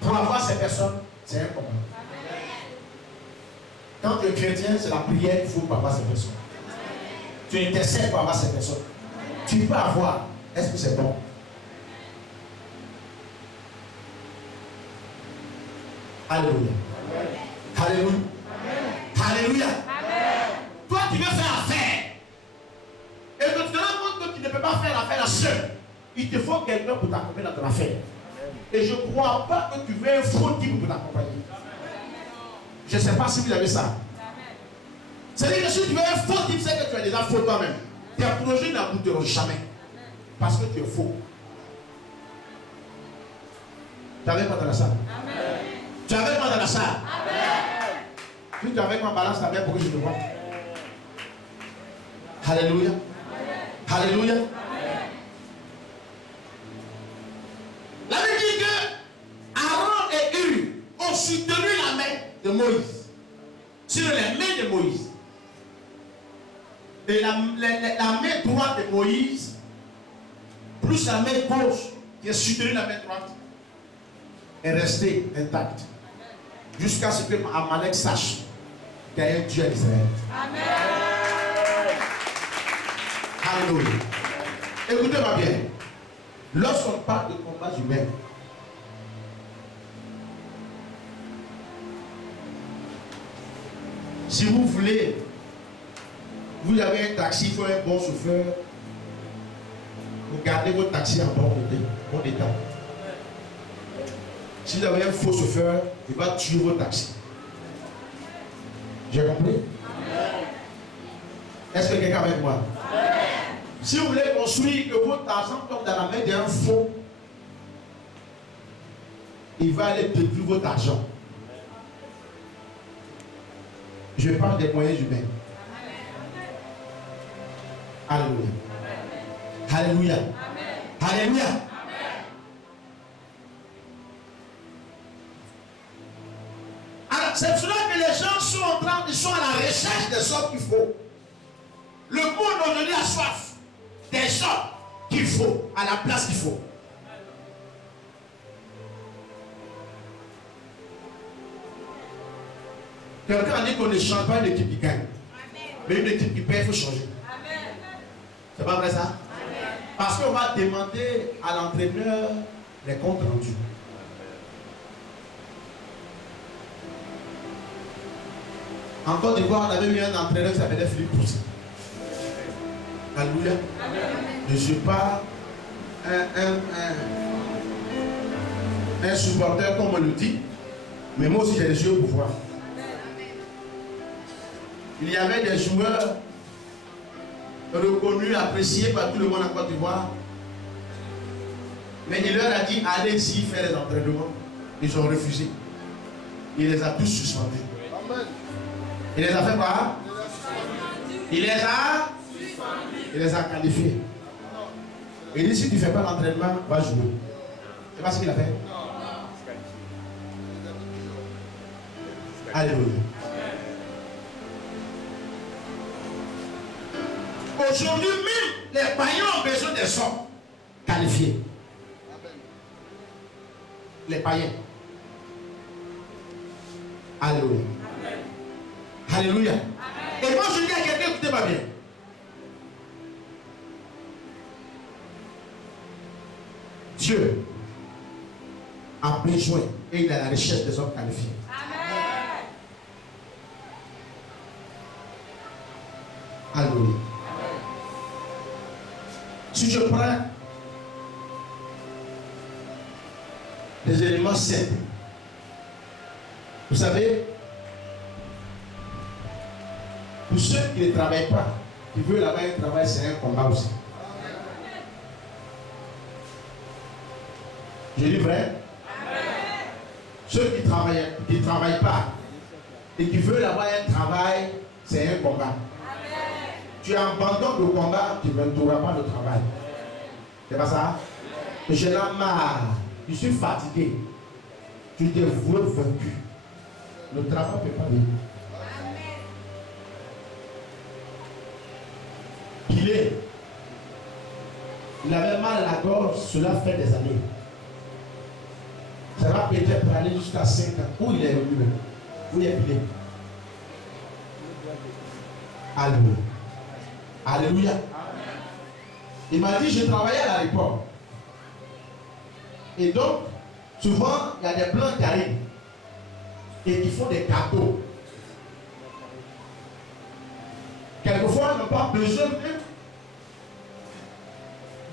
Pour avoir ces personnes, c'est un combat. Quand tu es chrétien, c'est la prière qu'il faut pour avoir ces personnes. Tu intercèdes pour avoir ces personnes. Tu peux avoir. Est-ce que c'est bon? Alléluia. Alléluia. Alléluia. Toi, tu veux faire affaire. Et que tu te rends compte que tu ne peux pas faire l'affaire seul. Il te faut quelqu'un pour t'accompagner dans ton affaire. Et je ne crois pas que tu veux un faux type pour t'accompagner. Je ne sais pas si vous avez ça. C'est-à-dire que si tu veux un faux type, c'est que tu es déjà faux toi-même. Tes projets n'aboutiront jamais. Parce que tu es faux. Tu avais quoi dans la salle? Tu avais quoi dans la salle? Si tu avais quoi, balance ta main pour que je te vois. Alléluia. Alléluia. La Bible dit que Aaron et Hur ont soutenu la main de Moïse. Sur les mains de Moïse. Et la main droite de Moïse, plus la main gauche qui a soutenu la main droite, est restée intacte. Jusqu'à ce que Amalek sache qu'il y a un Dieu à Israël. Amen. Alléluia. Écoutez-moi bien. Lorsqu'on parle de combat humain, si vous voulez, vous avez un taxi, il faut un bon chauffeur. Vous gardez votre taxi en bon état. Si vous avez un faux chauffeur, il va tuer votre taxi. J'ai compris? Est-ce que quelqu'un avec moi? Si vous voulez construire que votre argent tombe dans la main d'un faux, il va aller détruire votre argent. Je parle des moyens humains. Alléluia. Alléluia. Alléluia. Alors, c'est pour cela que les gens sont à la recherche des hommes qu'il faut. Le monde aujourd'hui a soif des hommes qu'il faut, à la place qu'il faut. Quelqu'un a dit qu'on ne change pas une équipe qui gagne. Mais une équipe qui perd, il faut changer. C'est pas vrai ça? Amen. Parce qu'on va demander à l'entraîneur les comptes rendus. En Côte d'Ivoire, on avait eu un entraîneur qui s'appelait Philippe Poussin. Alléluia. Je ne suis pas un supporter comme on le dit, mais moi aussi j'ai les yeux au pouvoir. Il y avait des joueurs reconnus, appréciés par tout le monde en Côte d'Ivoire. Mais il leur a dit, allez ici faire les entraînements. Ils ont refusé. Il les a tous suspendus. Il les a fait quoi? Il les a qualifiés. Il dit, si tu ne fais pas l'entraînement, va jouer. C'est pas ce qu'il a fait? Alléluia. Aujourd'hui même, les païens ont besoin des hommes qualifiés. Les païens. Alléluia. Alléluia. Et moi je dis à quelqu'un, écoutez-moi bien. Dieu a besoin et il est à la recherche des hommes qualifiés. Alléluia. Si je prends des éléments simples, vous savez, pour ceux qui ne travaillent pas, qui veulent avoir un travail, c'est un combat aussi. Je dis vrai? Ceux qui ne travaillent pas et qui veulent avoir un travail, c'est un combat. Tu abandonnes le combat, tu ne trouveras pas de travail. C'est pas ça? Je n'en ai marre. Je suis fatigué. Tu t'es voué vaincu. Le travail ne peut pas venir. Il avait mal à la gorge, cela fait des années. Ça va peut-être aller jusqu'à 5 ans. Où il est revenu même? Où il est pilé? Alléluia. Alléluia. Il m'a dit, je travaillais à l'aéroport. Et donc, souvent, il y a des blancs qui arrivent et qui font des cadeaux. Quelquefois, ils n'ont pas besoin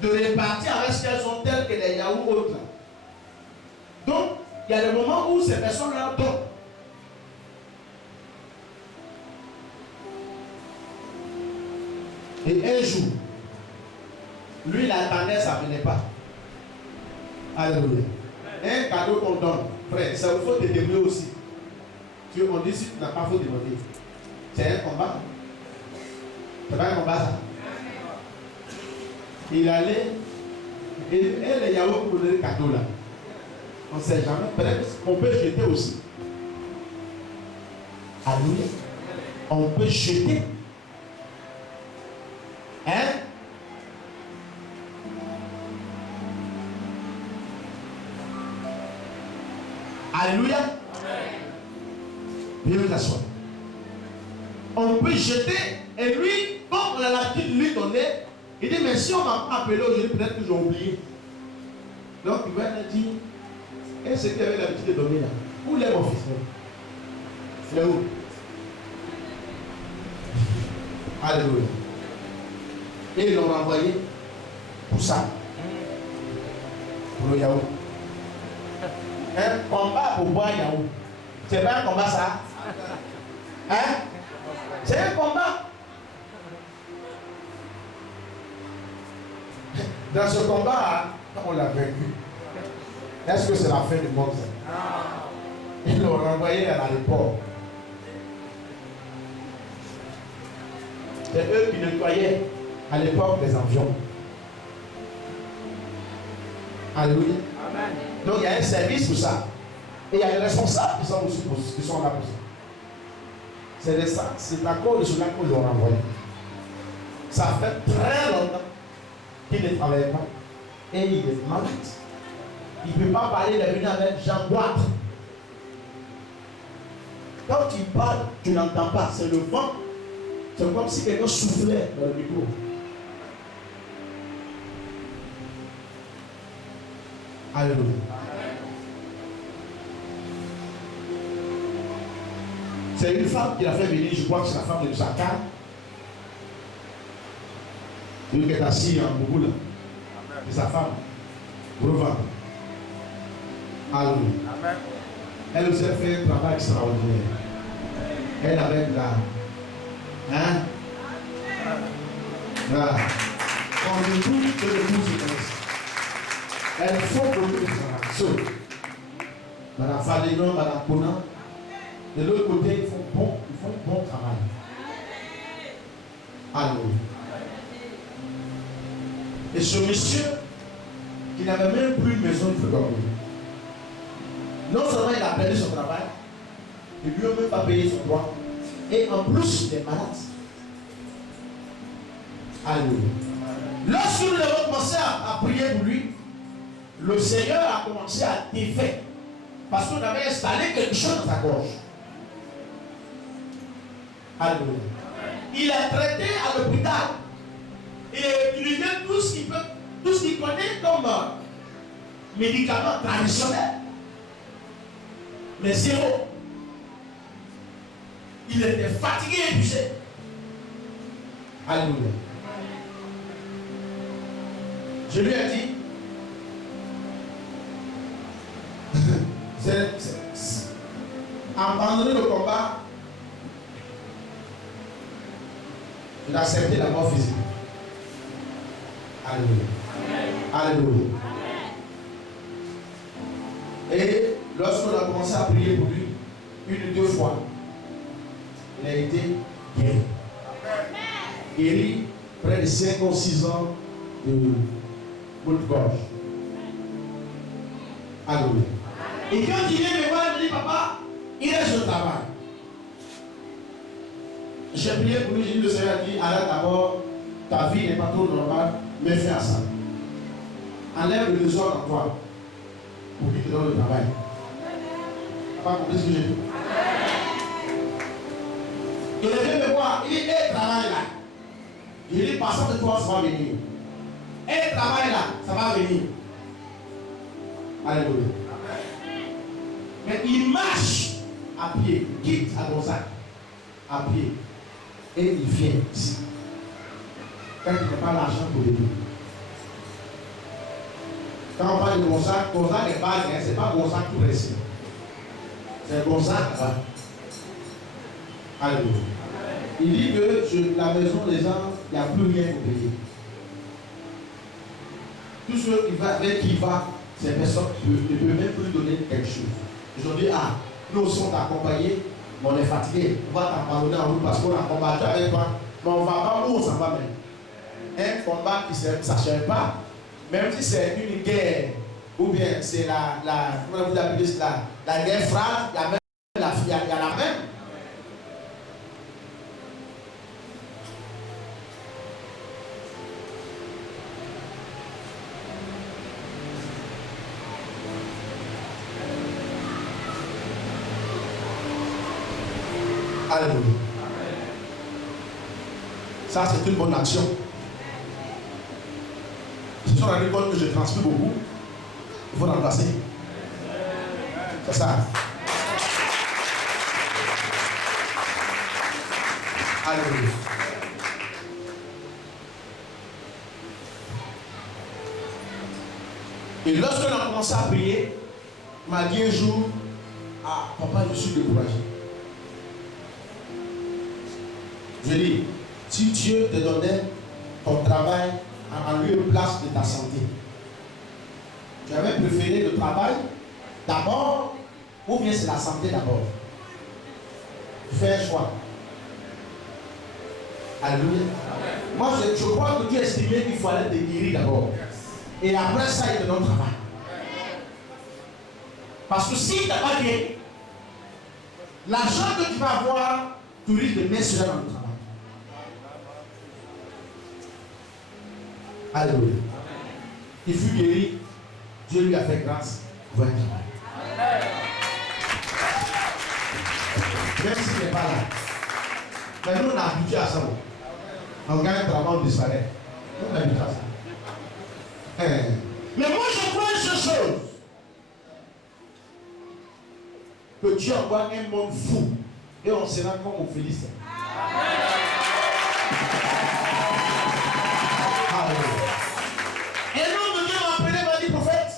de répartir avec ce qu'elles ont, telles que les yaourts autres. Donc, il y a des moments où ces personnes-là donnent. Et un jour, lui, il attendait, ça ne venait pas. Alléluia. Un cadeau qu'on donne, frère, ça vous faut te débrouiller aussi. Tu on dit si tu n'as pas, il faut demander. C'est un combat. C'est pas un combat ça. Il allait, et les yaourts pour donner le cadeau là. On ne sait jamais. Peut-être qu'on peut jeter aussi. Alléluia. On peut jeter. Hein? Alléluia. Bien vous asseoir. On peut jeter et lui, comme on a l'habitude de lui donner, il dit mais si on m'a pas appelé aujourd'hui, peut-être que j'ai oublié. Donc il va lui dire, et ce qu'il avait l'habitude de donner là, où est mon fils? C'est où? Alléluia. Et ils l'ont renvoyé pour ça. Pour le yaourt. Un combat pour boire yaourt. C'est pas un combat ça? Hein? C'est un combat. Dans ce combat, on l'a vaincu. Est-ce que c'est la fin du monde? Ils l'ont renvoyé à l'aéroport. C'est eux qui nettoyaient à l'époque des avions. Alléluia. Amen. Donc il y a un service pour ça. Et il y a les responsables qui sont aussi qui sont là pour ça. C'est à cause de cela qu'on l'a renvoyé. Ça fait très longtemps qu'il ne travaille pas. Et il est malade. Il ne peut pas parler, il est venu avec Jean Boîte. Quand il parle, tu n'entends pas. C'est le vent. C'est comme si quelqu'un soufflait dans le micro. Alléluia. C'est une femme qui l'a fait venir, je crois que c'est la femme de Sakar. Celui qui est assis en boubou là. C'est sa femme. Revend. Alléluia. Elle aussi a fait un travail extraordinaire. Elle avait de la. Hein? Voilà. On dit tout que le monde se connaisse. Elles font beaucoup de travail. Madame Falénon, Madame Conan. De l'autre côté, ils font bon travail. Alléluia. Et ce monsieur, qui n'avait même plus une maison, il faut dormir. Non seulement il a perdu son travail, il lui a même pas payé son droit. Et en plus, il est malade. Alléluia. Lorsque nous avons commencé à prier pour lui, le Seigneur a commencé à défaire. Parce qu'on avait installé quelque chose dans sa gorge. Alléluia. Il a traité à l'hôpital. Il a utilisé tout ce qu'il peut, tout ce qu'il connaît comme médicaments traditionnels. Mais zéro. Il était fatigué et épuisé. Alléluia. Je lui ai dit, abandonner le combat, il a accepté la mort physique. Alléluia. Alléluia. Et lorsqu'on a commencé à prier pour lui, une ou deux fois, il a été guéri. Guéri près de 5 ou 6 ans de bout de gorge. Alléluia. Et quand il vient me voir, il me dit, papa, il est au travail. J'ai prié pour lui, j'ai dit, le Seigneur a dit, arrête d'abord, ta vie n'est pas trop normale, mais fais à ça. Enlève le désordre en toi. pour qu'il te donne le travail. Tu n'as pas compris ce que j'ai dit? Il vient me voir, il dit, hey, travail là. Je lui dis, passant de toi, ça va venir. Hey, travail là, ça va venir. Alléluia. Mais il marche à pied, il quitte à Gonzague, à pied, et il vient ici. Quand il n'a pas l'argent pour venir. Quand on parle de Gonzague, Gonzague est pas, ce n'est pas Gonzague tout précis. C'est Gonzague là-bas. Alléluia. Il dit que sur la maison des gens, il n'y a plus rien pour payer. Tous ceux avec qui il va, ces personnes ne peuvent même plus donner quelque chose. Ils ont dit, ah, nous sommes accompagnés, mais on est fatigué. On va t'abandonner en route parce qu'on a combattu avec toi. Mais on ne va pas où on s'en va même. Un combat qui ne s'achève pas, même si c'est une guerre, ou bien c'est comment vous appelez cela, la guerre froide, il y a même il y a la même. Alléluia. Ça, c'est une bonne action. Ce sont les écoles que je transmets beaucoup. Il faut remplacer. C'est ça. Alléluia. Et lorsque l'on a commencé à prier, il m'a dit un jour, ah, papa, je suis découragé. Je dis, si Dieu te donnait ton travail en lieu et place de ta santé, tu avais préféré le travail d'abord ou bien c'est la santé d'abord? Fais un choix. Alléluia. Moi, je crois que Dieu estimait qu'il fallait te guérir d'abord. Et après ça, il te donne le travail. Parce que si tu n'as pas guéri, l'argent que tu vas avoir, tu risques de mettre cela dans le travail. Alléluia. Il fut guéri. Dieu lui a fait grâce pour un travail. Même s'il n'est pas là. Mais nous, on a habitué à ça. On gagne un travail, on disparaît. On a habitué à ça. Mais moi, je crois une seule chose. Que Dieu envoie un monde fou. Et on sera comme aux Philistins. Et l'homme de Dieu m'a appelé, m'a dit, prophète,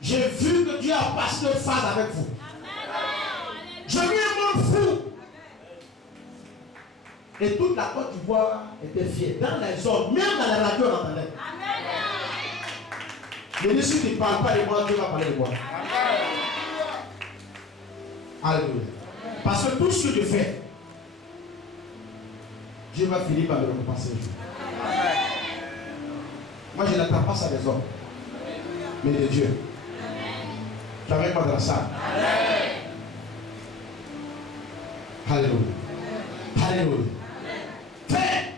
j'ai vu que Dieu a passé une phase avec vous. Je vis un monde fou. Et toute la Côte d'Ivoire était fière. Dans les hommes, même dans la radio, on entendait. Mais si tu ne parles pas de moi, Dieu va parler de moi. Alléluia. Parce que tout ce que je fais, Dieu va finir par le récompenser. Moi, je n'attends pas ça des hommes, mais de Dieu. Tu avec moi dans la salle. Alléluia. Alléluia. Fais.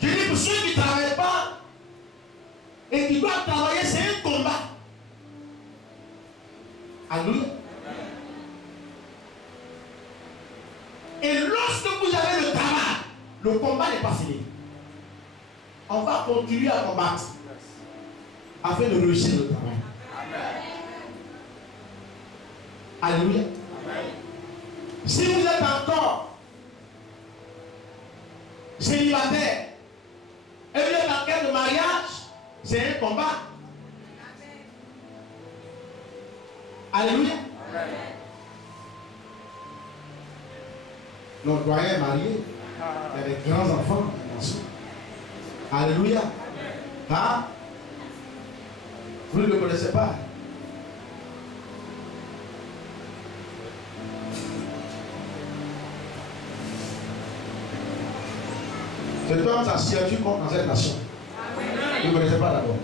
Je dis pour ceux qui ne travaillent pas et qui doivent travailler, c'est un combat. Alléluia. Et lorsque vous avez le travail, le combat n'est pas fini. On va continuer à combattre afin de réussir le travail. Alléluia. Si vous êtes encore célibataire et vous êtes en quête de mariage, c'est un combat. Alléluia. Le doyen est marié, il y a des grands enfants. Alléluia. Hein? Vous ne le connaissez pas. C'est toi ta signature contre dans cette nation. Vous ne le connaissez pas d'abord.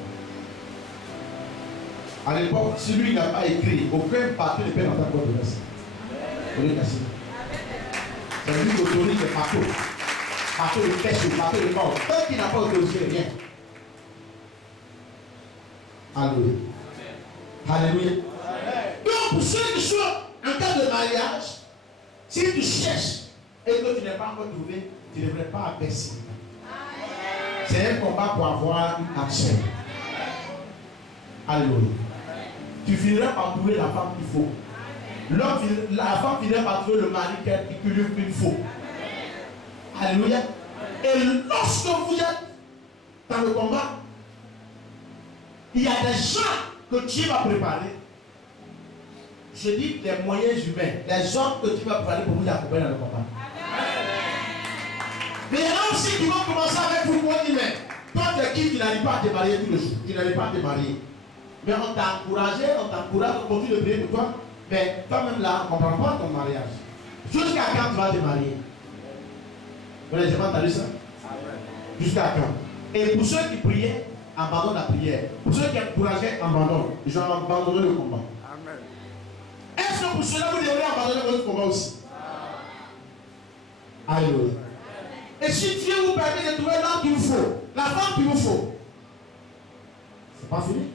À l'époque, si lui n'a pas écrit, aucun parti ne peut entendre votre messe. Vous le connaissez. C'est lui qui autorise les partout. Partout de pêche, partout de mort. Tant qu'il n'a pas autorisé rien. Alléluia. Alléluia. Donc, pour ceux qui sont en cas de mariage, si tu cherches et que tu n'es pas encore trouvé, tu ne devrais pas abaisser. C'est un combat pour avoir une action. Alléluia. Tu finiras par trouver la femme qu'il faut. La femme finira par trouver le mari qu'il faut. Alléluia. Et lorsque vous êtes dans le combat, il y a des gens que Dieu va préparer. Je dis les moyens humains, les hommes que Dieu va préparer pour vous accompagner dans le combat. Mais il y en a aussi qui vont commencer avec vous pour dire, mais toi tu es qui, tu n'arrives pas à te marier tous les jours, tu n'arrives pas à te marier. Mais on t'a encouragé, on continue de prier pour toi, mais toi-même là, on ne comprend pas ton mariage. Jusqu'à quand tu vas te marier? Vous n'avez jamais entendu ça? Jusqu'à quand? Et pour ceux qui priaient, abandonnent la prière. Pour ceux qui encourageaient, abandonnent. Ils ont abandonné le combat. Amen. Est-ce que pour cela, vous devrez abandonner votre combat aussi? Alléluia. Et si Dieu vous permet de trouver l'homme qu'il vous faut, la femme qu'il vous faut, c'est pas fini.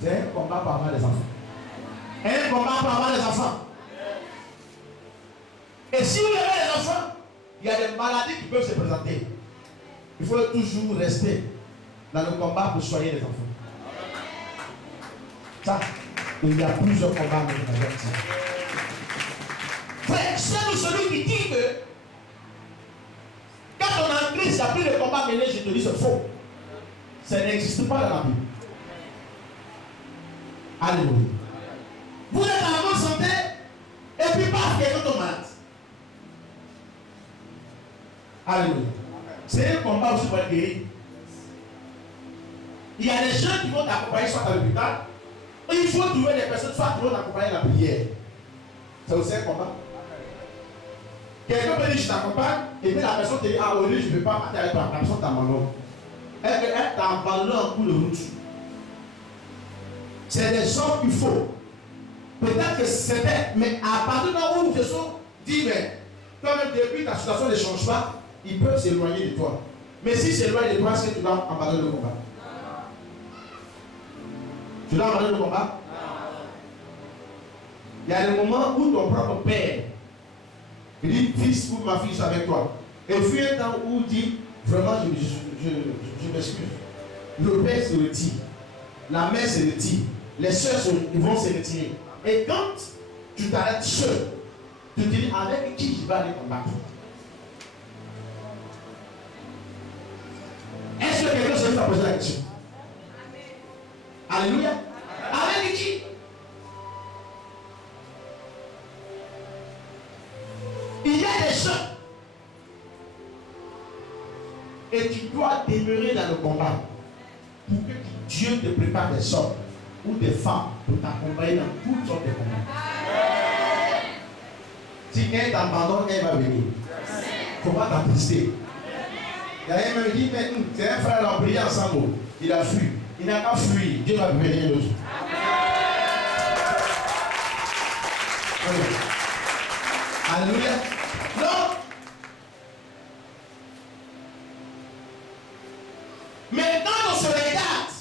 C'est un combat pour avoir des enfants. Un combat pour avoir des enfants. Et si vous avez des enfants, il y a des maladies qui peuvent se présenter. Il faut toujours rester dans le combat pour soigner les enfants. Ça, il y a plusieurs combats dans la vie. Frère, c'est celui qui dit que quand on est en Christ, il n'y a plus de combat mené, je te dis c'est faux. Ça n'existe pas dans la Bible. Alléluia. Vous êtes en bonne santé et puis paf, quelqu'un tombe malade. Alléluia. C'est un combat aussi pour être guéri. Il y a des gens qui vont t'accompagner soit à l'hôpital, et il faut trouver des personnes soit qui vont t'accompagner à la prière. C'est aussi un combat. Quelqu'un peut dire je t'accompagne, et puis la personne te dit ah oui, je ne peux pas partir avec toi, la personne t'abandonne. Elle t'a abandonné en cours de route. C'est des hommes qu'il faut. Peut-être que c'était, mais à partir de là où Jésus dit, mais toi-même depuis ta situation ne change pas, ils peuvent s'éloigner de toi. Mais si s'éloignent de toi, est-ce que tu dois abandonner le combat? Tu dois abandonner le combat? Il y a des moments où ton propre père, il dit, fils ou ma fille, je suis avec toi. Et puis un temps où il dit, vraiment, je m'excuse. Le père se retire. La mère se retire. Les soeurs ils vont se retirer. Et quand tu t'arrêtes seul, tu te dis, avec qui je vais aller combattre? Est-ce que quelqu'un se fait poser la question? Alléluia. Avec qui? Il y a des gens. Et tu dois demeurer dans le combat pour que Dieu te prépare des hommes ou des femmes pour t'accompagner dans toutes sortes de combats. Si quelqu'un t'abandonne, elle va venir. Il ne faut pas t'attrister. Il y a un même qui dit, mais c'est un frère, on a prié ensemble. Il a fui. Il n'a pas fui. Dieu va venir d'autre. Alléluia. Non. Mais quand on se regarde,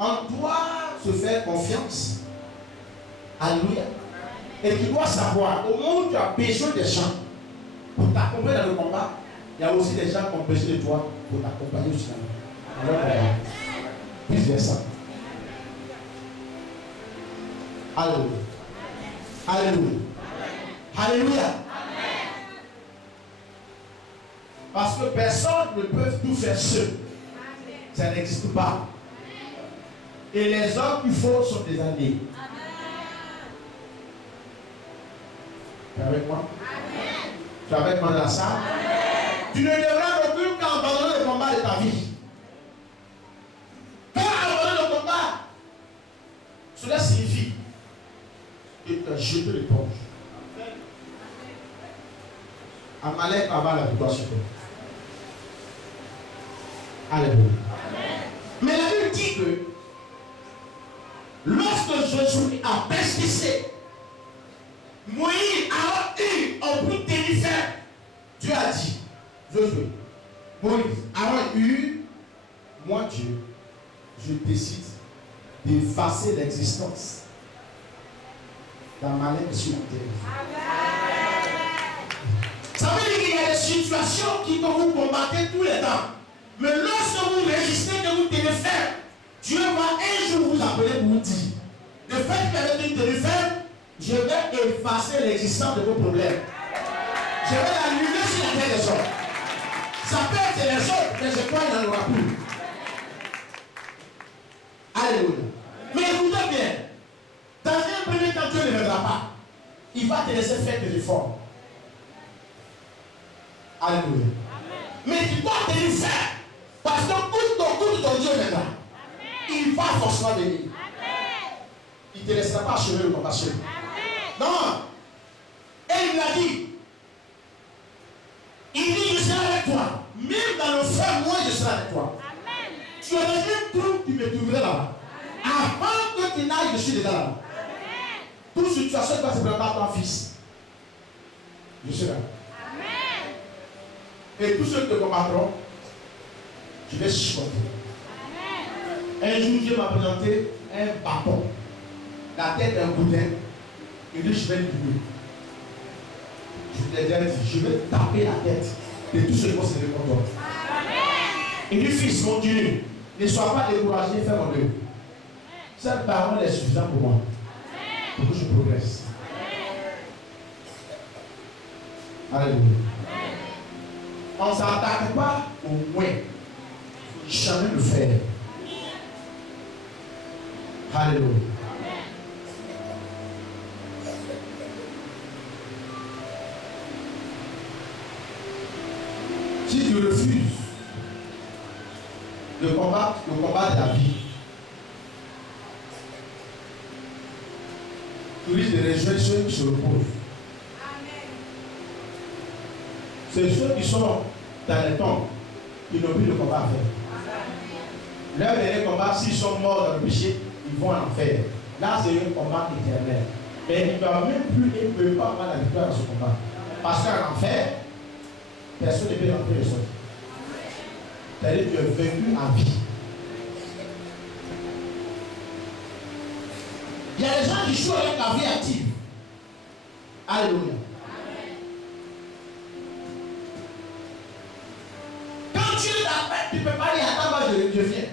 on doit se faire confiance. Alléluia. Et tu dois savoir, au moment où tu as besoin des gens pour t'accompagner dans le combat, il y a aussi des gens qui ont besoin de toi pour t'accompagner aussi dans le combat. Vice versa. Alléluia. Alléluia. Alléluia. Parce que personne ne peut tout faire seul. Ça n'existe pas. Et les hommes qu'il faut sont des alliés. Tu es avec moi? Tu es avec moi dans la salle? Tu ne devras aucun cas abandonner le combat de ta vie. Quand abandonner le combat, cela signifie que tu as jeté l'éponge. Amalek va avoir la victoire sur toi. Alléluia. Mais la Bible dit que lorsque Josué a pesticé, Moïse a eu un bout de Dieu a dit, Josué, Moïse, a eu, moi Dieu, je décide d'effacer l'existence d'un malin sur la terre. Ça veut dire qu'il y a des situations qui vont vous combattre tous les temps. Mais lorsque vous résistez, que vous tenez ferme, Dieu va un jour vous appeler pour vous dire, le fait que vous avez tenu ferme, je vais effacer l'existence de vos problèmes. Je vais l'annuler sur la terre des hommes. Ça peut être les autres, mais je crois qu'il n'y en aura plus. Alléluia. Mais écoutez bien, dans un premier temps, Dieu ne viendra pas. Il va te laisser faire des efforts. Alléluia. Mais tu dois te le faire. Parce que tout ton Dieu viendra. Il va forcément venir. Il ne te laissera pas achever le combat seul. Non. Et il l'a dit. Il dit, je serai avec toi. Même dans le feu, moi, je serai avec toi. Amen. Tu aurais même cru que tu me trouverais là-bas. Avant que tu n'ailles, je suis déjà là-bas. Toute situation doit se préparer ton fils. Je suis là. Amen. Et tous ceux qui te combattront, je vais supporter. Un jour, Dieu m'a présenté un bâton, la tête d'un boudin, et dit, je vais le tuer. Je l'ai déjà dit, je vais taper la tête de tous ceux qui vont se lever contre toi. Il dit, fils, continue. Ne sois pas découragé, fais mon œuvre. Cette parole est suffisante pour moi, pour que je progresse. Alléluia. On ne s'attaque pas au moins. Il faut jamais le faire. Alléluia. Si tu refuses le combat de la vie, tu risques de rejoindre ceux qui se reposent. C'est ceux qui sont dans les tombes qui n'ont plus de combat à faire. Leur dernier combat, s'ils sont morts dans le péché, ils vont en enfer. Là, c'est un combat éternel. Mais ils ne peuvent même plus, ils ne peuvent pas avoir la victoire dans ce combat. Parce qu'en enfer, personne ne peut rentrer le sol. C'est-à-dire que tu es vaincu à vie. Il y a des gens qui jouent avec la vie active. Alléluia. Quand tu t'appelles, tu ne peux pas dire attends, je viens.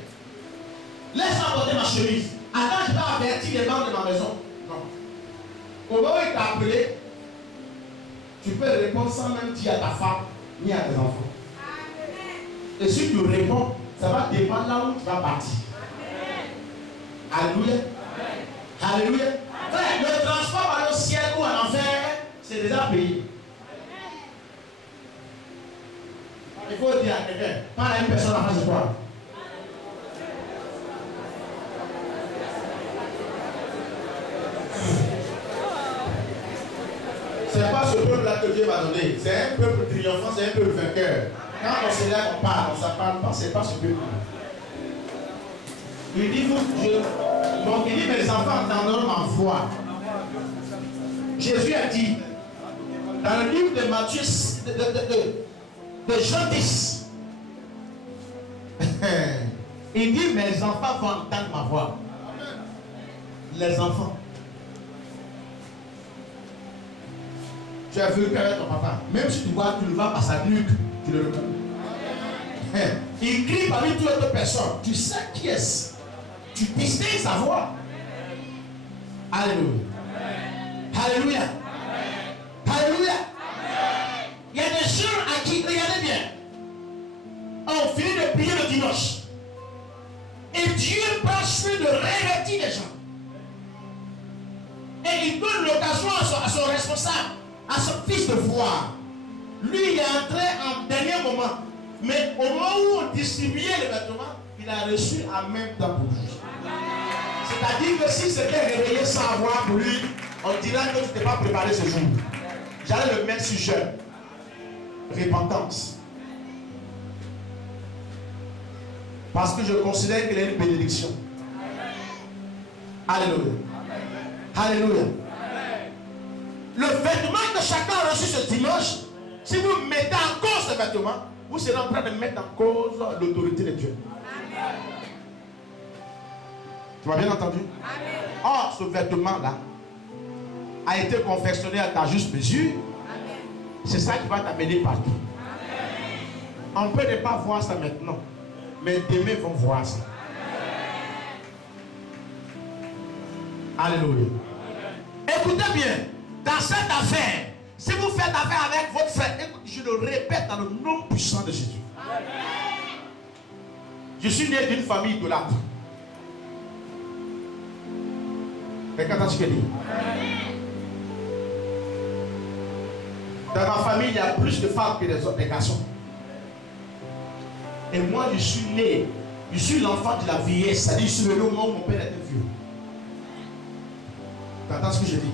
Laisse-moi porter ma chemise. Attends, je vais avertir les membres de ma maison. Non. Au moment où il t'a appelé, tu peux répondre sans même dire à ta femme ni à tes enfants. Et si tu réponds, ça va dépendre là où tu vas partir. Alléluia. Alléluia. Le transport par le ciel ou en enfer, c'est déjà payé. Il faut dire à quelqu'un, parle à une personne en face de toi. C'est pas ce peuple-là que Dieu m'a donné. C'est un peuple triomphant, c'est un peuple vainqueur. Quand on se lève, on parle, on ne parle pas, c'est pas ce peuple-là. Il dit, il dit, mes enfants entendront ma voix. Jésus a dit, dans le livre de Matthieu, de Jean 10, il dit, mes enfants vont entendre ma voix. Les enfants. Tu as vu avec ton papa. Même si tu vois, tu le vas par sa nuque, tu le regardes. Il crie parmi toutes les autres personnes. Tu sais qui est-ce? Tu distingues sa voix. Alléluia. Alléluia. Alléluia. Il y a des gens à qui, regardez bien, on finit de prier le dimanche. Et Dieu prend soin de révertir les gens. Et il donne l'occasion à son responsable, à son fils de voir. Lui, il est entré en dernier moment. Mais au moment où on distribuait les vêtements, il a reçu en même temps pour lui. C'est-à-dire que si c'était réveillé sans avoir pour lui, on dirait que tu n'étais pas préparé ce jour. J'allais le mettre sur jeûne. Repentance. Parce que je considère qu'il est une bénédiction. Alléluia. Alléluia. Le vêtement que chacun a reçu ce dimanche, si vous mettez en cause ce vêtement, vous serez en train de mettre en cause l'autorité de Dieu. Tu m'as bien entendu? Or, ce vêtement-là a été confectionné à ta juste mesure. C'est ça qui va t'amener partout. On peut ne pas voir ça maintenant, mais demain vont voir ça. Alléluia. Écoutez bien, dans cette affaire, si vous faites affaire avec votre frère, écoute, je le répète dans le nom puissant de Jésus. Je suis né d'une famille idolâtre. Regarde ce que dit. Dans ma famille, il y a plus de femmes que des garçons. Et moi, je suis né, je suis l'enfant de la vieillesse. C'est-à-dire, je suis venu au moment où mon père était vieux. Tu entends ce que je dis?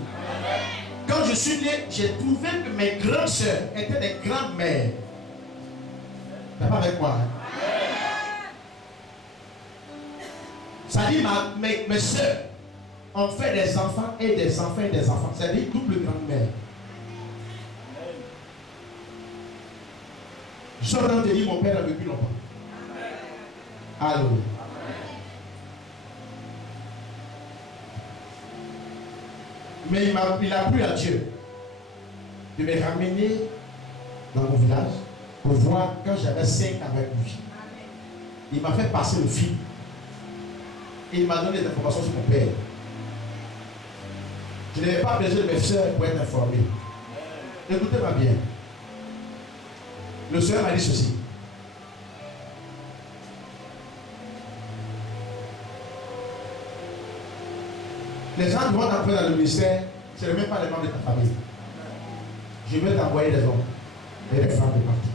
Quand je suis né, j'ai trouvé que mes grandes sœurs étaient des grandes mères. Tu n'es pas avec moi? C'est-à-dire, mes sœurs ont fait des enfants et des enfants et des enfants. C'est-à-dire, double grande-mère. Je suis en train de dire, mon père a vécu longtemps. Allô. Mais il a plu à Dieu de me ramener dans mon village pour voir quand j'avais 5 avec lui. Il m'a fait passer le film. Et il m'a donné des informations sur mon père. Je n'avais pas besoin de mes soeurs pour être informé. Écoutez-moi bien. Le Seigneur m'a dit ceci. Les gens qui vont t'entrer dans le ministère, ce n'est même pas les membres de ta famille. Je vais t'envoyer des hommes et des femmes de partout.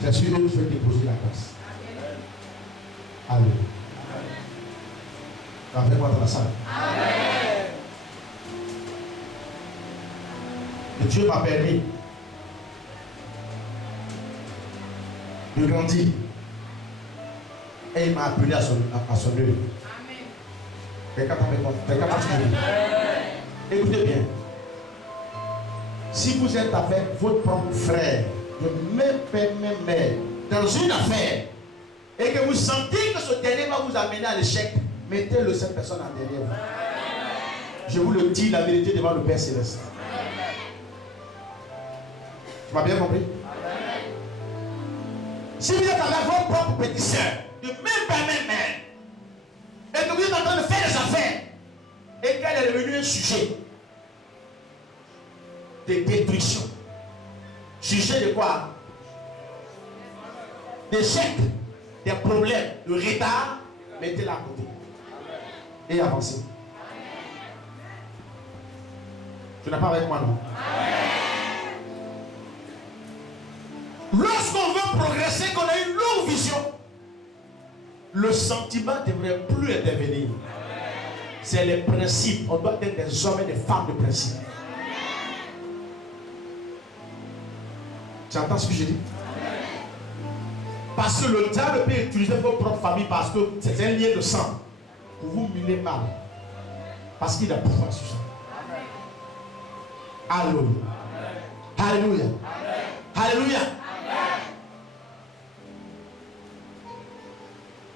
C'est sûr que je vais déposer la grâce. Alléluia. Avec-moi dans la salle. Amen. Et Dieu m'a permis de grandir. Et il m'a appelé à son œuvre. Écoutez bien. Si vous êtes avec votre propre frère, de même père, même mère, dans une affaire, et que vous sentez que ce dernier va vous amener à l'échec, mettez-le cette personne en derrière vous. Je vous le dis la vérité devant le Père Céleste. Tu m'as bien compris? Si vous êtes avec votre propre petit soeur, de même père, même mère, et que vous êtes en train de faire des affaires, et qu'elle est devenue un sujet de détruction. Sujet de quoi? D'échec, des problèmes, de retard, mettez-la à côté. Et avancez. Tu n'es pas avec moi, non? Lorsqu'on veut progresser, qu'on a une longue vision, le sentiment ne devrait plus intervenir. C'est les principes. On doit être des hommes et des femmes de principe. Tu entends ce que je dis? Parce que le diable peut utiliser votre propre famille parce que c'est un lien de sang pour vous miner mal. Parce qu'il a pouvoir sur ça. Alléluia. Alléluia. Alléluia.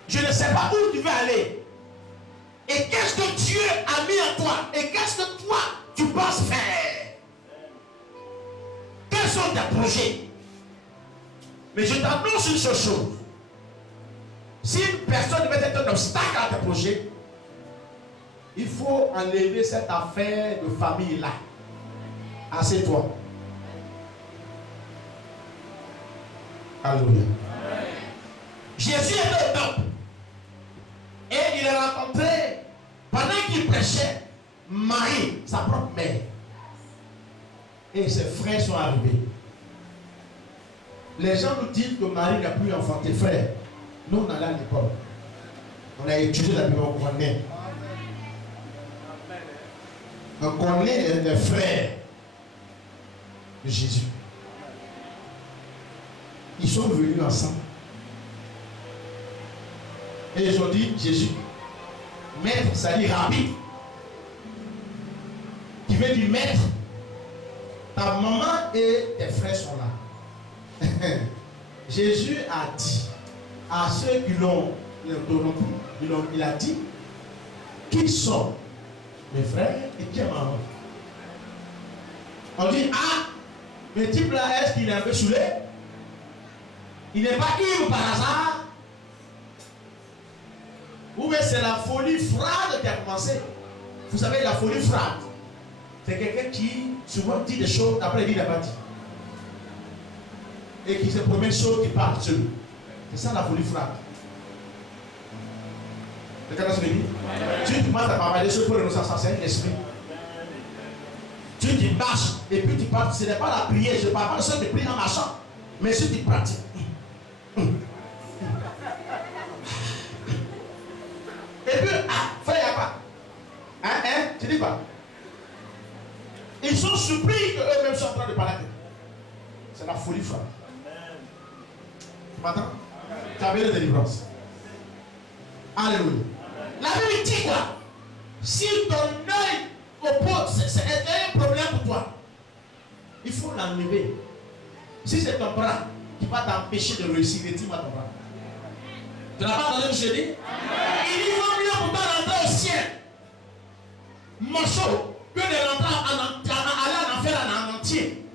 Je ne sais pas où tu veux aller. Et qu'est-ce que Dieu a mis en toi? Et qu'est-ce que toi, tu penses faire? Quels sont tes projets? Mais je t'annonce une seule chose. Si une personne devait être un obstacle à tes projets, il faut enlever cette affaire de famille-là. Assieds-toi. Alléluia. Jésus était au temple. Et il a rencontré, pendant qu'il prêchait, Marie, sa propre mère. Et ses frères sont arrivés. Les gens nous disent que Marie n'a plus enfanté, frère. Nous, on allait à l'école. On a étudié la Bible, on connaît. On connaît les frères de Jésus. Ils sont venus ensemble. Et ils ont dit, Jésus, maître, ça dit rabbi. Qui veut dire maître. Ta maman et tes frères sont là. Jésus a dit à ceux qui l'ont interrompu, Il a dit, qui sont mes frères et qui est maman? On dit, ah, le type là, est-ce qu'il est un peu saoulé? Il n'est pas ivre par hasard? Ou bien c'est la folie froide qui a commencé? Vous savez, la folie froide, c'est quelqu'un qui souvent dit des choses, après il n'a pas dit. Et qui se promet des choses qui parlent seul. C'est ça la folie froide. Regardez ce que je dis. Tu commences à parler de choses pour renoncer à ça, c'est un esprit. Tu marches et puis tu parles. Ce n'est pas la prière, je ne parle pas de ceux qui prient en marchant, mais ceux qui pratiquent. Et puis, frère, il n'y a pas. Tu dis quoi? Ils sont surpris qu'eux-mêmes sont en train de parler. C'est la folie froide. Tu m'entends? Tu as besoin de délivrance. Alléluia. La Bible dit quoi? Si ton œil oppose, c'est un problème pour toi, il faut l'enlever. Si c'est ton bras qui va t'empêcher de réussir, retire-moi ton bras. Tu n'as pas entendu ce que je dis? Il dit vaut mieux pour toi rentrer au ciel morceau que de rentrer aller en enfer en entier.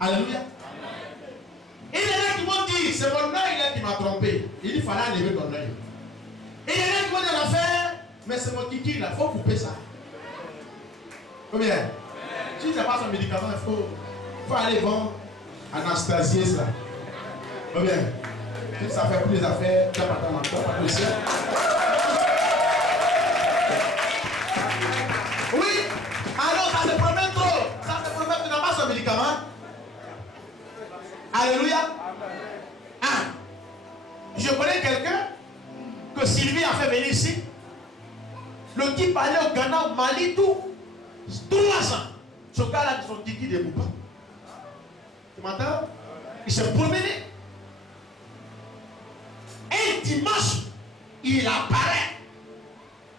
Alléluia. Et il y en a qui vont dire, c'est mon œil qui m'a trompé. Il dit, il fallait enlever ton œil. Et il y en a qui vont dire l'enfer, mais c'est mon kiki là, il faut couper ça. Combien? Si tu n'as pas son médicament, il faut aller vendre Anastasie ça. Combien? Si ça fait plus d'affaires, tu n'as pas de ciel. Oui, alors ça se promet trop. Ça se promet, tu n'as pas son médicament. Alléluia. Ah, je connais quelqu'un que Sylvie a fait venir ici. Le type allait au Ghana, au Mali, tout. 3 ans. Ce gars-là, son kiki de Bouba. Tu m'entends? Il s'est promené. Et dimanche, il apparaît.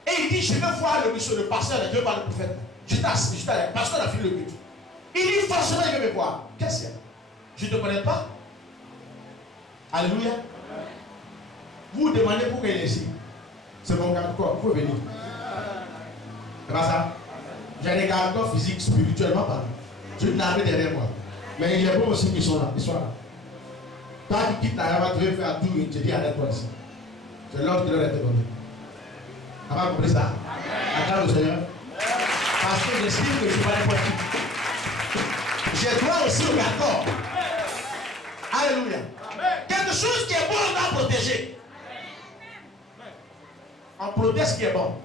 Et il dit, je vais voir le monsieur, le pasteur, je vais voir le prophète. J'étais assis, j'étais là, le pasteur a fini le but. Il dit, forcément, il veut me voir. Qu'est-ce qu'il y a? Je ne te connais pas. Alléluia. Vous demandez pourquoi il est ici. C'est mon garde-corps, vous pouvez venir. C'est pas ça? J'ai des garde-corps physiques, spirituellement parlant. Je une armée derrière moi. Mais il y a beaucoup aussi qui sont là. Ils sont là. Toi qui quittes la rave, tu veux faire tout, tu te dis arrête-toi ici. C'est l'ordre qui leur a été donné. Tu as compris ça? Acclame le Seigneur. Parce que j'estime que je ne suis pas n'importe qui. J'ai droit aussi au garde-corps. Alléluia. Quelque chose qui est bon, on doit protéger. On protège ce qui est bon.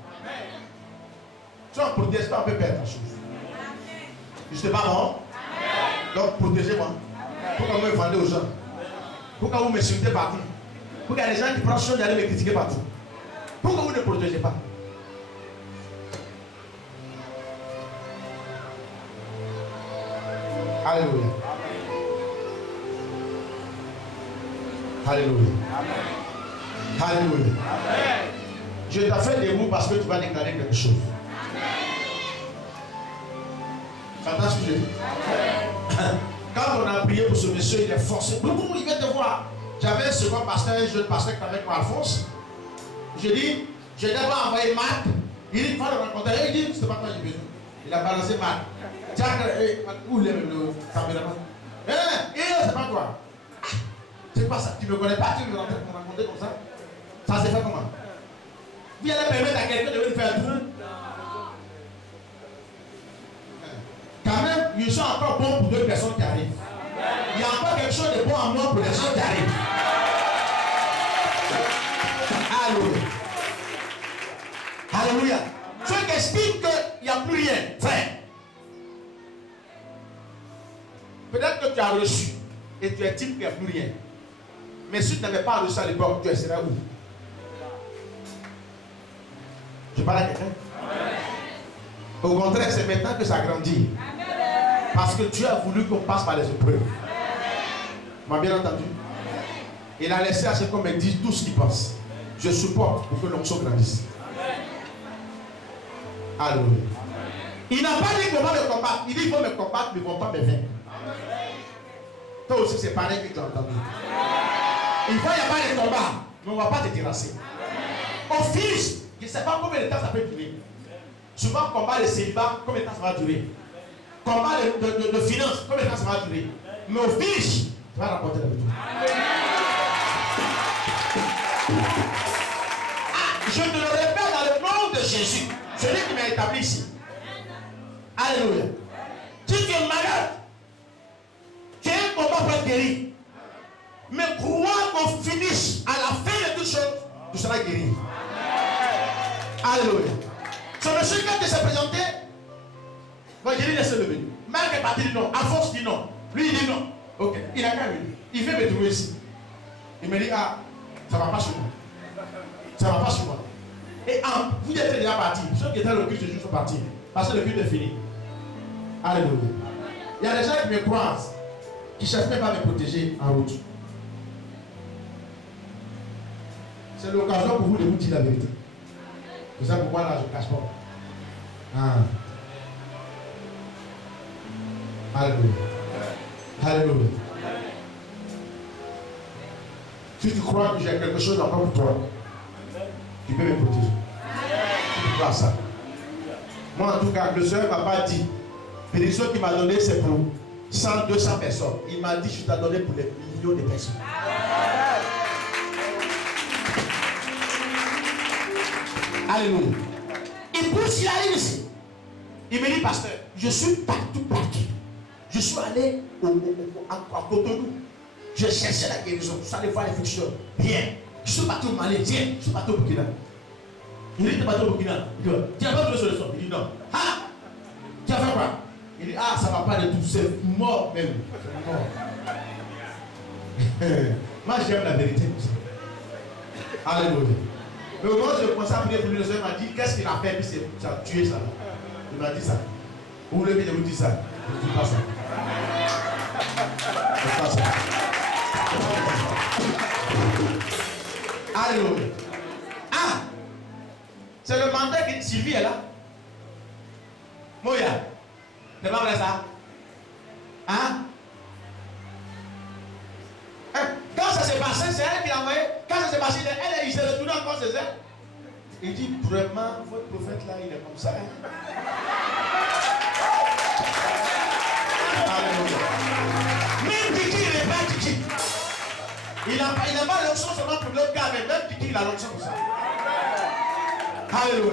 Si on ne protège pas, on peut perdre la chose. Je ne sais pas bon. Donc protégez-moi. Pourquoi vous me vendez aux gens? Pourquoi vous me insultez partout? Pourquoi il y a des gens qui prennent soin d'aller me critiquer partout? Pourquoi vous ne protégez pas? Alléluia. Alléluia. Alléluia. Je t'ai fait des mots parce que tu vas déclarer quelque chose. Tu entends ce que je dis? Quand on a prié pour ce monsieur, il est forcé. Il vient te voir. J'avais un second pasteur, un jeune pasteur qui était avec moi, Alphonse. Je dis, je vais d'abord envoyer Marc. Il dit, il faut le rencontrer. Il dit, c'est pas toi j'ai besoin. Il a balancé Marc. Tiens, où est le caméraman? C'est pas toi. C'est pas ça. Tu ne me connais pas, tu veux me rencontrer comme ça. Ça s'est fait comment? Vous allez permettre à quelqu'un de venir faire tout. Quand même, ils sont encore bons pour 2 personnes qui arrivent. Il y a encore quelque chose de bon en moi pour les gens qui arrivent. Alléluia. Alléluia. Ce qui explique qu'il n'y a plus rien. Frère. Peut-être que tu as reçu et tu es type qu'il n'y a plus rien. Mais si tu n'avais pas reçu à l'époque, tu serais où? Je parle à quelqu'un. Au contraire, c'est maintenant que ça grandit. Parce que Dieu a voulu qu'on passe par les épreuves. Tu m'as bien entendu? Il a laissé à ce qu'on me dise tout ce qu'il pense. Je supporte pour que l'onction grandisse. Alléluia. Il n'a pas dit qu'on va me combattre. Il dit qu'ils vont me combattre, mais ils ne vont pas me vaincre. Toi aussi, c'est pareil que tu as entendu. Il faut y avoir des combats, mais on ne va pas te terrasser. au finish, je ne sais pas combien de temps ça peut durer. Souvent, combat de célibat, combien de temps ça va durer? Combat de finance, combien de temps ça va durer? Mais au finish, tu vas rapporter le retour. Je te le répète dans le nom de Jésus, celui qui m'a établi ici. Alléluia. Si tu es malade, tu as un combat pour être guéri. Mais crois qu'au finish, à la fin de toutes choses, tu seras guéri. Alléluia. Ce monsieur, quand il s'est présenté, bon, j'ai dit laissez le venir. Marc est parti, dit non. Alphonse dit non. Lui, il dit non. Ok, il a qu'à venir. Il veut me trouver ici. Il me dit, ah, ça ne va pas chez moi. Ça ne va pas chez moi. Et vous êtes déjà partis. Ceux qui étaient le culte, sont partis. Parce que le culte est fini. Alléluia. Il y a des gens qui me croisent, qui ne cherchent même pas à me protéger en route. C'est l'occasion pour vous de vous dire la vérité. C'est ça pourquoi là je ne cache pas. Ah. Alléluia. Alléluia. Si tu crois que j'ai quelque chose encore pour toi, tu peux me protéger. Tu crois ça. Moi en tout cas, le Seigneur ne m'a pas dit. Bénédiction qu'il m'a donné, c'est pour 100, 200 personnes. Il m'a dit, je t'ai donné pour des millions de personnes. Alléluia. Et puis s'il arrive ici, il me dit, pasteur, je suis partout. Je suis allé à Cotonou. Je cherchais la guérison. Je suis allé voir les fonctions. Rien. Je suis parti au Mali. Tiens, je suis parti au Burkina. Il dit, tu es parti au Burkina. Il dit, tu n'as pas trouvé solution. Il dit, non. Ah, tu as fait quoi? Il dit, ah, ça ne va pas de tout. C'est mort même. C'est mort. Moi, j'aime la vérité. Alléluia. Mais au moment où je commençais à prier pour lui, le Seigneur m'a dit, qu'est-ce qu'il a fait? Puis ça a tué ça. Il m'a dit ça. Vous voulez bien vous dire ça? Je ne dis pas ça. Je ne dis pas ça. Alléluia. Ah! C'est le mandat que Sylvie est là. Moya. C'est pas vrai ça? Hein? Quand ça s'est passé, c'est elle qui l'a envoyé. Quand ça s'est passé, il s'est retourné encore chez elle. Il dit, vraiment, votre prophète là, il est comme ça. Même Kiki, il n'est pas Kiki. Il n'a pas l'onction seulement pour l'autre gars, mais même Kiki, il a l'onction pour ça. Alléluia.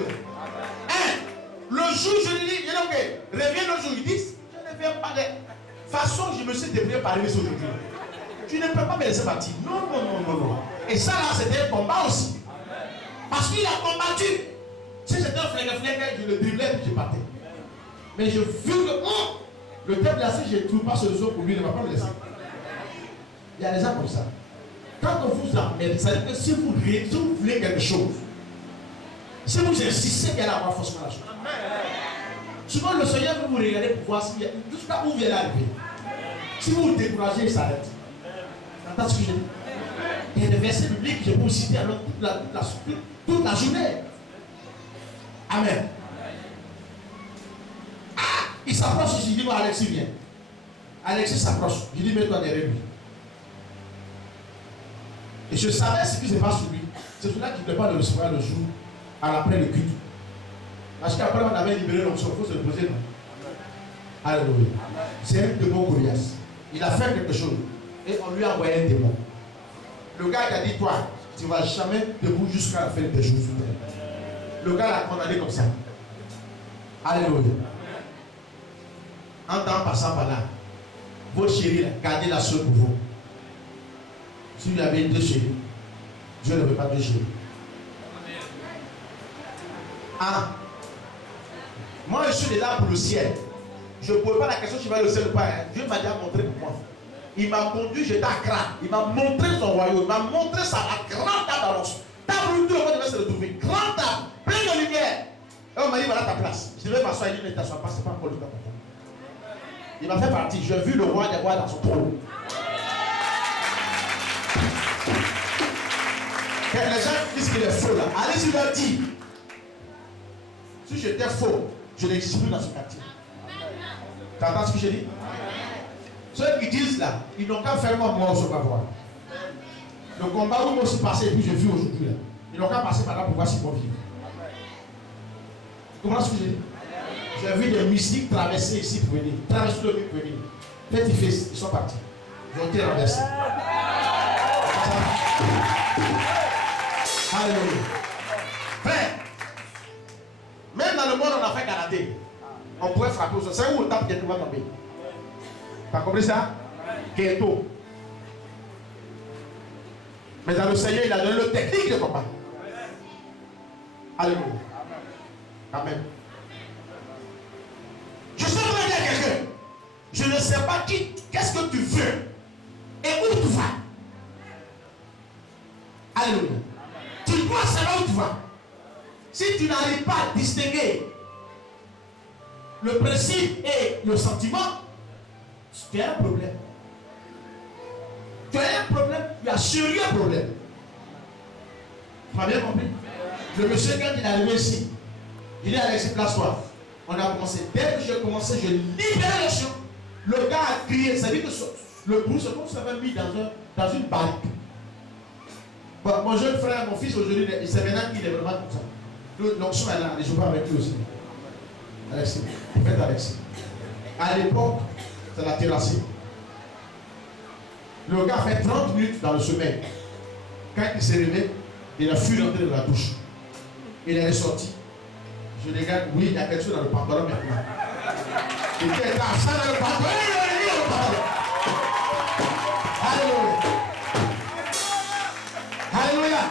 Le jour, je lui dis, ok, reviens le jour, il dit, je ne viens pas de façon, je me suis débrouillé par lui aujourd'hui. Tu ne peux pas me laisser partir. Non. Et ça là, c'était un combat aussi. Parce qu'il a combattu. Si c'était un flingue, je le driblais et je partais. Mais je vu que le thème là, si je ne trouve pas solution pour lui, il ne va pas me laisser. Il y a des gens comme ça. Quand on vous emmène, ça veut dire que si vous voulez quelque chose, si vous insistez, il y a la forcément la chose. Souvent, le Seigneur veut vous regarder pour voir jusqu'à où vous allez arriver. Si vous vous découragez, il s'arrête. Entends ce que je dis? Il y a des versets bibliques que je peux vous citer alors toute la journée. Amen. Ah, il s'approche ici, il dit, moi, Alexis, viens. Alexis s'approche. Je dis, mets-toi derrière lui. Et je savais ce qui se passe sur lui. C'est celui-là qui ne peut pas le recevoir le jour après le culte. Parce qu'après, on avait libéré l'onction. Il faut se le poser. Alléluia. C'est un démon Goliath. Il a fait quelque chose. Et on lui a envoyé un démon. Le gars qui a dit, toi, tu ne vas jamais debout jusqu'à la fin des jours sur terre. Le gars l'a condamné comme ça. Alléluia. En temps passant par là, votre chérie, gardez-la seule pour vous. Si vous avez deux chéris, Dieu ne veut pas deux chéris. Ah, moi je suis déjà pour le ciel. Je ne pose pas la question si je vais le ciel ou pas. Dieu m'a déjà montré pour moi. Il m'a conduit, j'étais à Accra. Il m'a montré son royaume. Il m'a montré ça, la grande table d'annonce. Table où tout le monde devait se retrouver. Grande table, plein de lumière. Et on m'a dit, voilà ta place. Je devais m'asseoir. Il dit, ne t'assois pas, c'est pas encore le temps pour toi. Il m'a fait partie. J'ai vu le roi des rois dans son trône. Les gens disent qu'il est faux là. Allez-y leur dire. Si j'étais faux, je n'existe plus dans ce quartier. Tu entends ce que je dis? Ceux qui disent là, ils n'ont qu'à faire comme moi, on se va voir. Le combat où moi je suis passé et puis j'ai vu aujourd'hui là. Ils n'ont qu'à passer par là pour voir s'ils vont vivre. Comment est-ce que j'ai dit? J'ai vu des mystiques traverser ici pour venir. Traverser le mur pour venir. Faites ils sont partis. Ils ont été renversés. Alléluia. Frère, même dans le monde on a fait karaté. On pourrait frapper au sol. C'est où on tape quelqu'un va tomber. T'as compris ça? Ghetto. Mais dans le Seigneur, il a donné le technique de combat. Alléluia. Amen. Je suis en train de dire à quelqu'un. Je ne sais pas qu'est-ce que tu veux et où tu vas. Alléluia. Tu dois savoir où tu vas. Si tu n'arrives pas à distinguer le principe et le sentiment, tu as un problème. Tu as un problème, tu as un sérieux problème. Tu m'as bien compris? Le monsieur, quand il est arrivé ici, il est allé ici, place-toi. On a commencé. Dès que j'ai commencé, je libérais les chiens. Le gars a crié. Ça veut dire que le bruit, c'est comme si ça avait mis dans une barrique. Bon, mon jeune frère, mon fils aujourd'hui, c'est maintenant qu'il est vraiment comme ça. L'onction est là, je joue avec lui aussi. Alexis, faites Alexis. À l'époque, c'est la terrasse. Le gars fait 30 minutes dans le sommeil. Quand il s'est réveillé, il a fui rentrer dans la douche. Il est ressorti. Je regarde, oui, il y a quelque chose dans le pantalon maintenant. Il était là, ça dans le pantalon. Alléluia. Alléluia.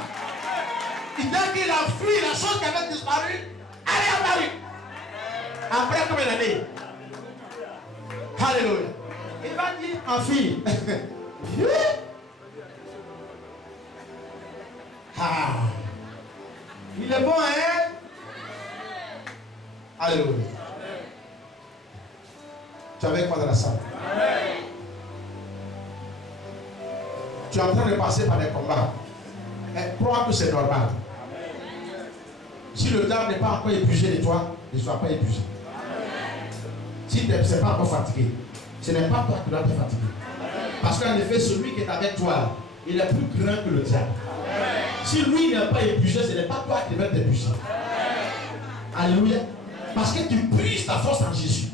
Dès qu'il a fui, la chose qui avait disparu, elle est apparue. Après combien d'années? Alléluia. Il va dire en fille. Ah. Il est bon, hein? Alléluia. Tu es avec moi dans la salle. Tu es en train de passer par des combats. Crois que c'est normal. Si le diable n'est pas encore épuisé de toi, ne sois pas épuisé. Si tu n'es pas encore fatigué, ce n'est pas toi qui dois te fatiguer. Parce qu'en effet, celui qui est avec toi, il est plus grand que le diable. Si lui n'est pas épuisé, ce n'est pas toi qui vas t'épuiser. Alléluia. Parce que tu puisses ta force en Jésus.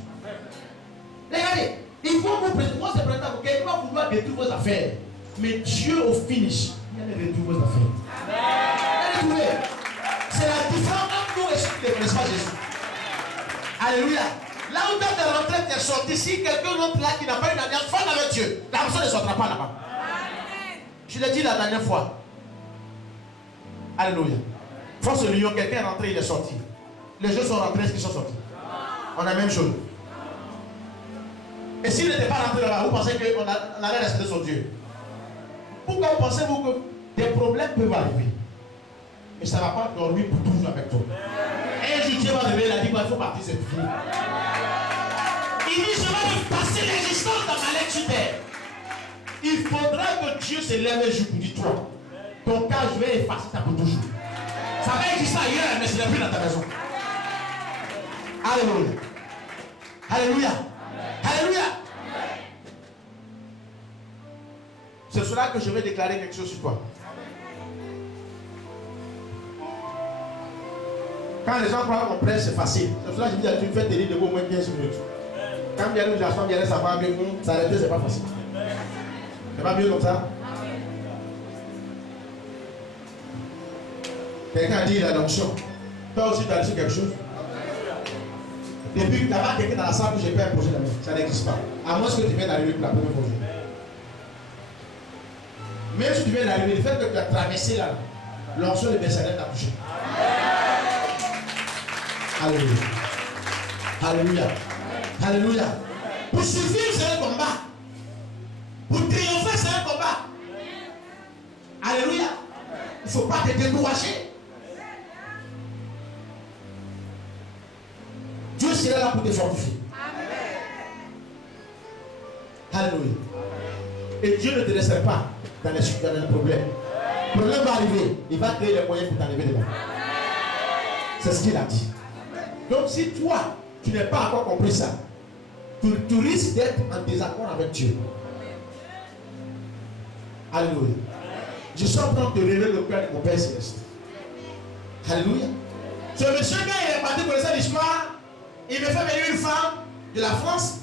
Regardez, il faut vous présenter. Moi, c'est présent. Quelqu'un va vouloir détruire vos affaires. Mais Dieu, au finish, il va détruire vos affaires. C'est la différence entre nous et ceux qui ne connaissent pas Jésus. Alléluia. Là où tu es rentré, tu es sorti. Si quelqu'un d'autre là qui n'a pas une alliance forte avec Dieu, la personne ne sortira pas là-bas. Je l'ai dit la dernière fois. Alléluia. Force de Lyon, quelqu'un est rentré, il est sorti. Les gens sont rentrés, est-ce qu'ils sont sortis? On a la même chose. Et s'il n'était pas rentré là-bas, vous pensez qu'on allait rester sur Dieu? Pourquoi pensez-vous que des problèmes peuvent arriver? Mais ça ne va pas dormir pour toujours avec toi. Un jour, Dieu va lever, il a dit qu'il faut partir, c'est fini. Il dit, je vais passer l'existence dans ma lecture terre. Il faudra que Dieu se lève un jour pour dire, toi, ton cas, je vais effacer ça pour toujours. Ça va exister ailleurs, mais ce n'est plus dans ta maison. Alléluia. Alléluia. Alléluia. C'est cela que je vais déclarer quelque chose sur toi. Quand les gens croient qu'on prêche, c'est facile. C'est cela que je dis à tu me fais tenir debout au moins 15 minutes. Quand il y a une femme, il y a savoir bien s'arrêter, c'est pas facile. C'est pas mieux comme ça? Quelqu'un a dit la l'onction. Toi aussi, tu as reçu quelque chose? Depuis que tu as quelqu'un dans la salle que j'ai pas imposé la main. Ça n'existe pas. À moins que tu viennes d'arriver pour la première fois. Même si tu viens d'arriver, le fait que tu as traversé là, l'onction de Bethsaïda t'a touché. Alléluia. Alléluia. Alléluia. Pour survivre, c'est un combat. Pour triompher, c'est un combat. Alléluia. Il ne faut pas te décourager. Dieu sera là pour te fortifier. Alléluia. Et Dieu ne te laissera pas dans les problèmes. Le problème va arriver. Il va créer les moyens pour t'enlever dedans. C'est ce qu'il a dit. Donc si toi, tu n'as pas encore compris ça, tu risques d'être en désaccord avec Dieu. Alléluia. Je suis en train de te révéler le cœur de mon Père Céleste. Alléluia. Ce monsieur, quand il est parti connaître l'histoire, il me fait venir une femme de la France.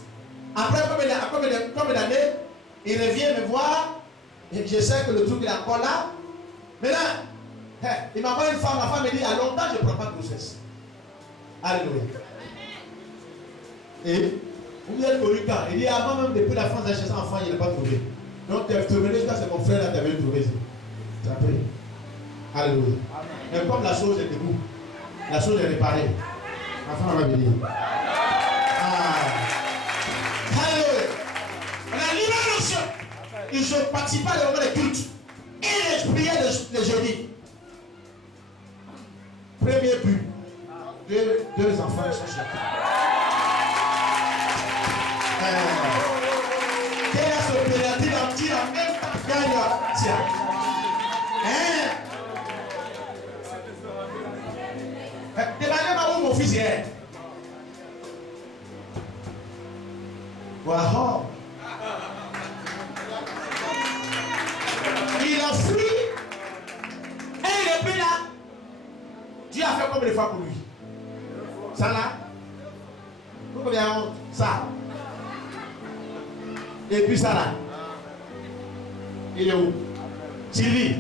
Après combien d'années, il revient me voir. Et je sais que le truc est encore là. Maintenant, il m'envoie une femme. La femme me dit, il y a longtemps, je ne prends pas de grossesse. Alléluia. Et vous êtes connu quand? Il dit, avant même, depuis la France, j'ai cherché un enfant, il n'a pas trouvé. Donc, tu es venu, c'est mon frère là, tu avais trouvé. Tu as pris. Alléluia. Mais comme la chose est debout, la chose est réparée. Ma femme va venir. Alléluia. On a libération. Ils ne participent pas au moment des cultes. Et les prières de jeudi. Premier but. Deux enfants qui sont sur la quel est ce pénatif en tir en même temps gagne? Tiens. Demandez-moi où mon fils est. Wow. Il a fui. Et il est plus là. Dieu a fait combien de fois pour lui? Ça là? Combien ça? Et puis ça là? Il est où? Sylvie?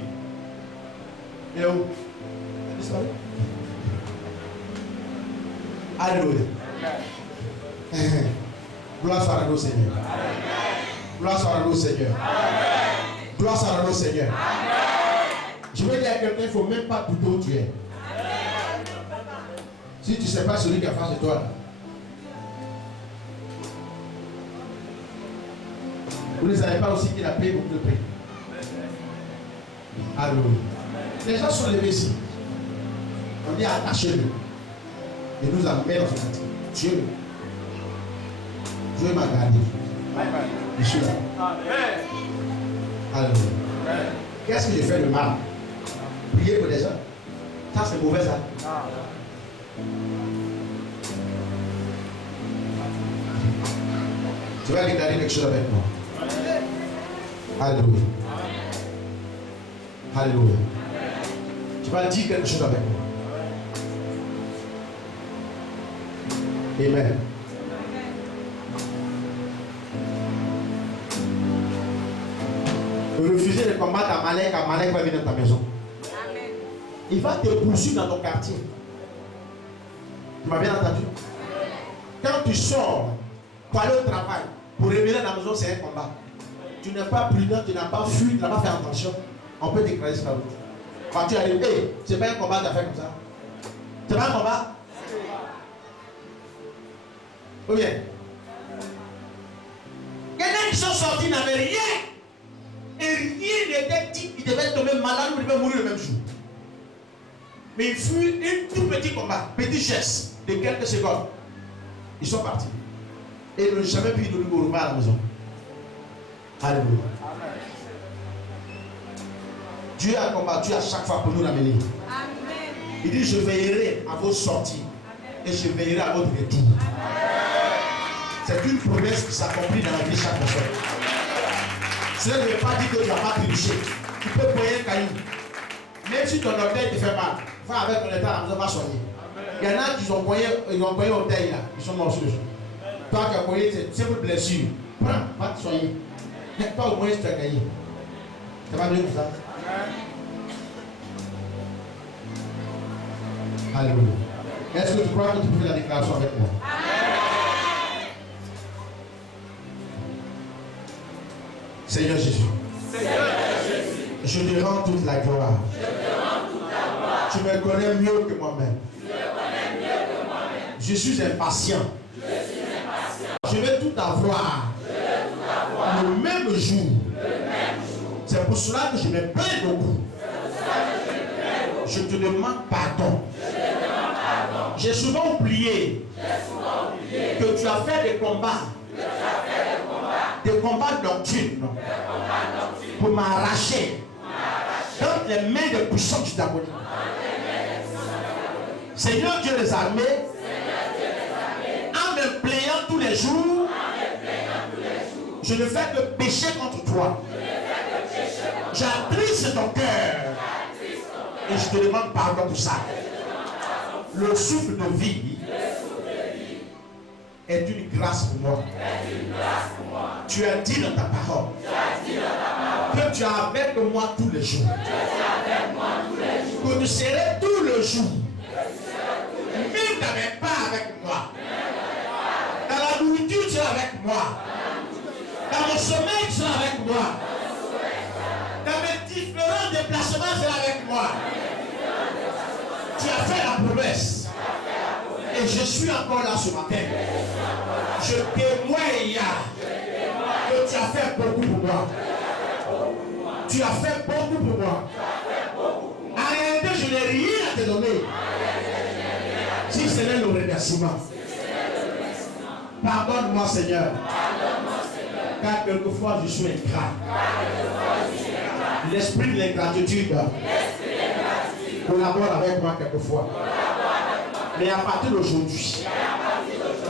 Il est où? Il a disparu? Alléluia. Gloire soit à nous, Seigneur. Gloire soit à nous, Seigneur. Gloire soit à nous, Seigneur. Je veux dire à quelqu'un, il ne faut même pas douter où tu es. Si tu ne sais pas celui qui est en face de toi, vous ne savez pas aussi qu'il a payé beaucoup de prix. Alléluia. Les gens sont levés ici. On dit attachez-le. Et nous amène dans ce quartier. Dieu. Dieu m'a gardé. Je suis là. Alléluia. Qu'est-ce que j'ai fait de mal? Prier pour les gens. Ça c'est mauvais ça. Tu vas regarder quelque chose avec moi. Alléluia. Alléluia. Tu vas dire quelque chose avec moi. Amen. Refuser de combattre Amalek va venir dans ta maison. Amen. Il va te poursuivre dans ton quartier. Tu m'as bien entendu? Quand tu sors pour aller au travail, pour revenir dans la maison, c'est un combat. Tu n'es pas prudent, tu n'as pas fui, tu n'as pas fait attention. On peut t'écraser sur la route. Quand tu arrives, hey, c'est pas un combat d'affaires comme ça. C'est pas un combat. Ou bien, quelqu'un qui sont sortis n'avait rien. Et rien n'était dit qu'il devait tomber malade ou il devait mourir le même jour. Mais il fut un tout petit combat, petit geste de quelques secondes. Ils sont partis. Et ils n'ont jamais pu donner au repas à la maison. Alléluia. Dieu a combattu à chaque fois pour nous l'amener. Il dit, je veillerai à vos sorties. Et je veillerai à votre retour. C'est une promesse qui s'accomplit dans la vie de chaque personne. Cela ne veut pas dire que tu ne vas pas tricher. Tu peux poigner un caillou. Même si ton orteil te fait mal, va avec ton état à la maison, va soigner. Il y en a qui ont poigné l'orteil là, ils sont morts sur le jour. Toi qui as poigné, c'est une simple blessure. Prends, va te soigner. Toi au moins tu as gagné. Ça va bien comme ça? Alléluia. Est-ce que tu crois que tu peux faire la déclaration avec moi? Seigneur Jésus, je te rends toute la gloire. Tu me connais mieux que moi-même. Je suis impatient. Je vais tout avoir le même jour. C'est pour cela que je me plains beaucoup. Je te demande pardon. J'ai souvent oublié que tu as fait des combats. Des combats nocturnes pour m'arracher dans les mains de puissants du diabolique. Seigneur Dieu des armées, en me plaignant tous les jours, je ne fais que pécher contre toi. J'attriste ton cœur Et je te demande pardon pour ça. Le souffle de vie est une grâce pour moi. Tu as dit dans ta parole que tu es avec moi tous les jours. Que tu serais tout le jour. Même dans mes pas avec moi. Dans la nourriture, tu es avec moi. Dans mon sommeil, tu es avec moi. Dans mes différents déplacements, tu es avec moi. Tu as fait la promesse. Et je suis encore là ce matin. Je témoigne que tu as fait beaucoup pour moi. Tu as fait beaucoup pour moi. En réalité, je n'ai rien à te donner. Si ce n'est le remerciement. Pardonne-moi, Seigneur. Car quelquefois je suis ingrat. L'esprit de l'ingratitude collabore avec moi quelquefois. Mais à partir d'aujourd'hui,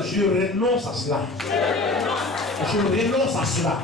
je renonce à cela. Je renonce à cela.